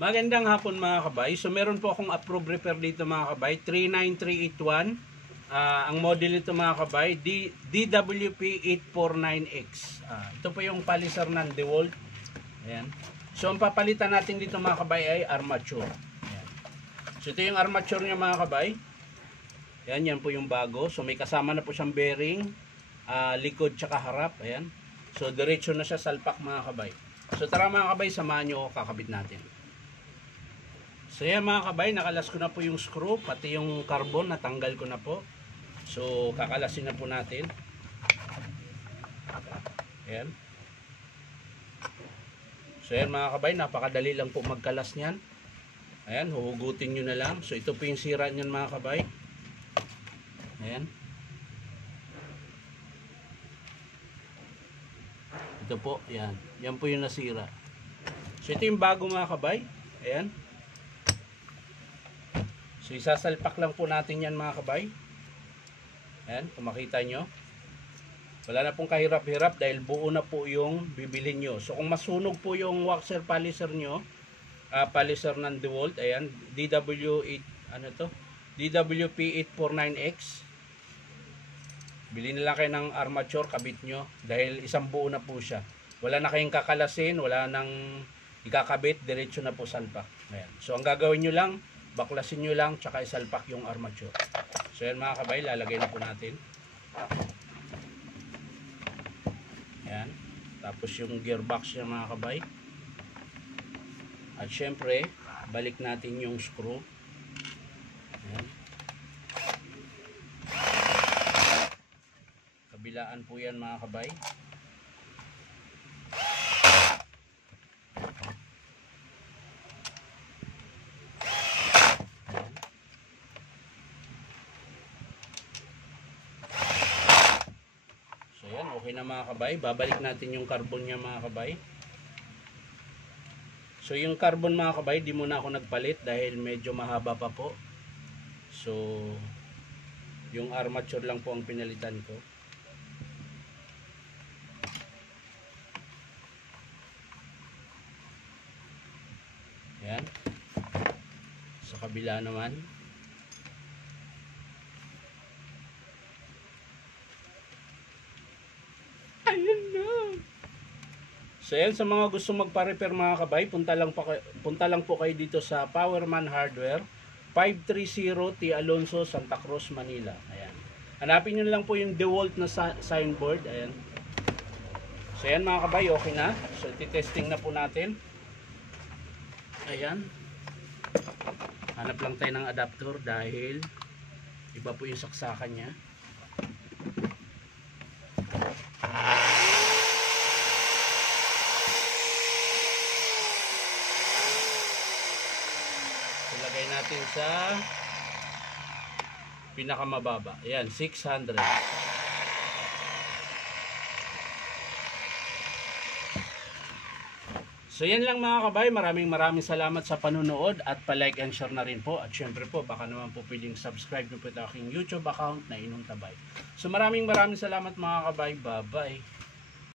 Magandang hapon mga kabay. So meron po akong approved repair dito mga kabay, 39381. Ang model nito mga kabay, DWP849X. Ito po yung palisar ng DeWalt. Ayan. So ang papalitan natin dito mga kabay ay armature. Ayan. So ito yung armature niya mga kabay. Ayan, yan po yung bago. So may kasama na po siyang bearing, likod tsaka harap. Ayan. So diretso na siya salpak mga kabay. So tara mga kabay, samahan nyo ako, kakabit natin. So yan mga kabay, nakalas ko na po yung screw, pati yung carbon natanggal ko na po. So kakalasin na po natin. Ayan. So yan mga kabay, napakadali lang po magkalas niyan. Ayan, huhugutin nyo na lang. So ito po yung sira niyan mga kabay. Ayan. Ito po, ayan. Yan po yung nasira. So ito yung bago mga kabay. Ayan. So isasalpak lang po natin yan mga kabay. Ayan, kung makita nyo. Wala na pong kahirap-hirap dahil buo na po yung bibilin nyo. So kung masunog po yung waxer paliser nyo, paliser ng DeWalt, ayan, DWP849X. Bili na lang kayo ng armature, kabit nyo dahil isang buo na po siya. Wala na kayong kakalasin, wala nang ikakabit, diretso na po salpak. Ayan. So ang gagawin nyo lang, baklasin nyo lang, tsaka isalpak yung armature. So yan mga kabay, lalagay na po natin. Ayan. Tapos yung gearbox niya mga kabay. At syempre, balik natin yung screw. Ayan. Kabilaan po yan mga kabay. So yan, okay na mga kabay. Babalik natin yung carbon niya mga kabay. So yung carbon mga kabay, di muna ako nagpalit dahil medyo mahaba pa po. So yung armature lang po ang pinalitan ko. Yan. Sa kabila naman. Ayan na. So yan, sa mga gusto magpa-repair mga kabay, punta lang po kayo dito sa Powerman Hardware, 530 T. Alonso, Santa Cruz, Manila. Ayan. Hanapin nyo lang po yung DeWalt na signboard. Ayan. So yan mga kabay, okay na. So ititesting na po natin. Ayan. Hanap lang tayo ng adapter dahil iba po yung saksakan niya. Ilagay natin sa pinakamababa. Ayan, 600. So yan lang mga kabay, maraming salamat sa panunood at pa-like and share na rin po. At syempre po, baka naman po pwedeng subscribe nyo po ito aking YouTube account na Inong Tabay. So maraming salamat mga kabay, bye bye.